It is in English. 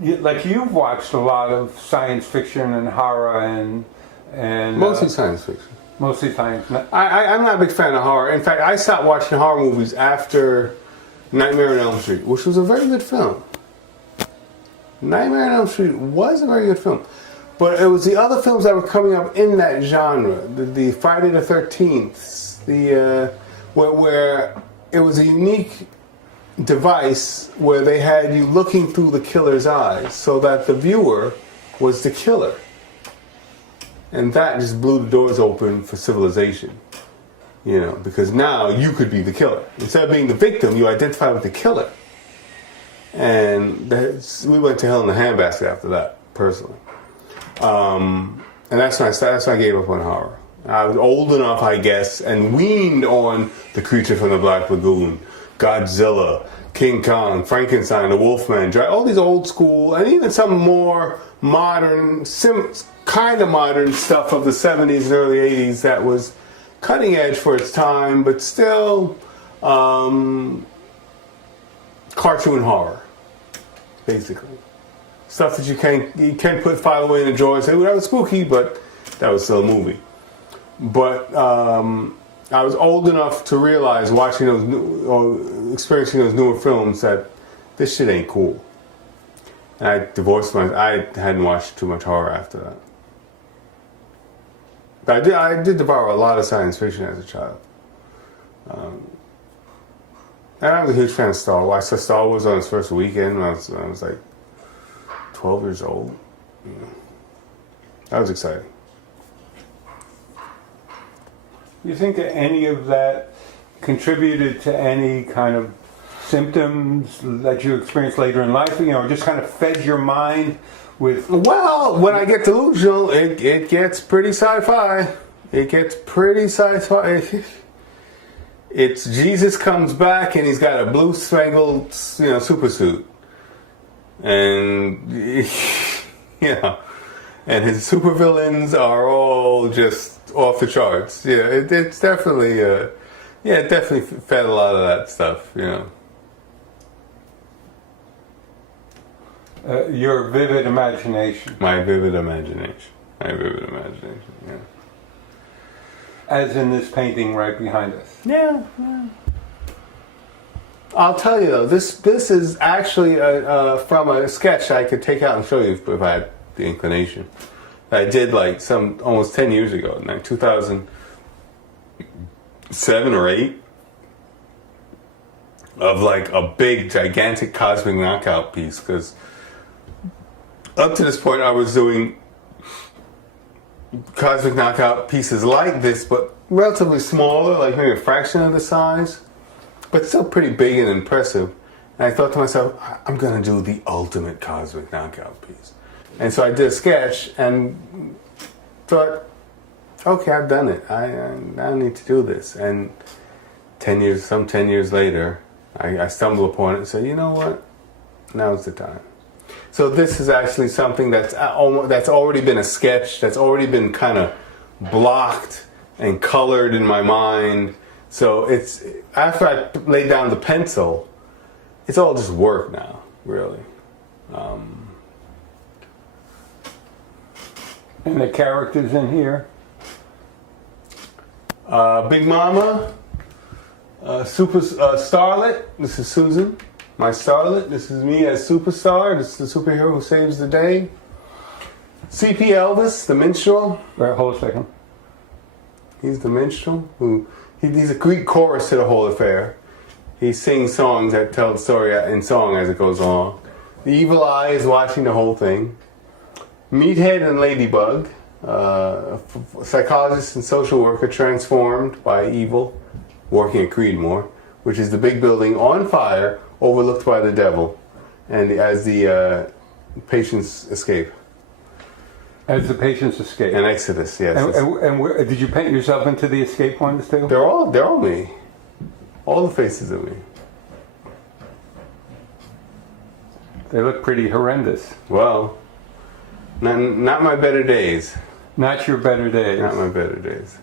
like you've watched a lot of science fiction and horror and Mostly science fiction. Mostly science. I'm not a big fan of horror. In fact, I stopped watching horror movies after Nightmare on Elm Street, which was a very good film. Nightmare on Elm Street was a very good film. But it was the other films that were coming up in that genre, the Friday the 13th, where it was a unique device where they had you looking through the killer's eyes so that the viewer was the killer. And that just blew the doors open for civilization. You know, because now you could be the killer. Instead of being the victim, you identify with the killer. And we went to hell in a handbasket after that, personally. And that's when I gave up on horror. I was old enough, I guess, and weaned on The Creature from the Black Lagoon, Godzilla, King Kong, Frankenstein, The Wolfman, all these old school, and even some more modern, kind of modern stuff of the 70s and early 80s that was cutting edge for its time, but still cartoon horror, basically. Stuff that you can't file away in a drawer and say, well, that was spooky, but that was still a movie. But I was old enough to realize, watching or experiencing those newer films, that this shit ain't cool. And I hadn't watched too much horror after that. But I did devour a lot of science fiction as a child. And I was a huge fan of Star Wars. I saw Star Wars on its first weekend when I was like 12 years old. You know. That was exciting. You think that any of that contributed to any kind of symptoms that you experienced later in life? You know, just kind of fed your mind with... Well, when I get delusional, it gets pretty sci-fi. It gets pretty sci-fi. It's Jesus comes back and he's got a blue spangled, super suit. And, and his supervillains are all just off the charts. Yeah, it's definitely, it definitely fed a lot of that stuff, Your vivid imagination. My vivid imagination, yeah. As in this painting right behind us. Yeah. I'll tell you though, this is actually from a sketch I could take out and show you if I had the inclination. I did like almost 10 years ago, in like 2007 or 8, of like a big, gigantic cosmic knockout piece. Because up to this point, I was doing cosmic knockout pieces like this, but relatively smaller, like maybe a fraction of the size, but still pretty big and impressive. And I thought to myself, I'm going to do the ultimate cosmic knockout piece. And so I did a sketch and thought, okay, I've done it. I don't need to do this. And 10 years later, I stumbled upon it and said, you know what? Now's the time. So this is actually something that's already been a sketch, that's already been kind of blocked and colored in my mind. So it's, after I laid down the pencil, it's all just work now, really. And the characters in here? Big Mama, Starlet, this is Susan, my Starlet. This is me as Superstar, this is the superhero who saves the day. C.P. Elvis, the minstrel. Right, hold a second. He's the minstrel he's a Greek chorus to the whole affair. He sings songs that tell the story in song as it goes along. The Evil Eye is watching the whole thing. Meathead and Ladybug, a psychologist and social worker transformed by evil, working at Creedmoor, which is the big building on fire, overlooked by the devil, and as the patients escape. As the patients escape. An exodus, yes. And did you paint yourself into the escape ones too? They're all me. All the faces of me. They look pretty horrendous. Well, not my better days. Not your better days. Not my better days.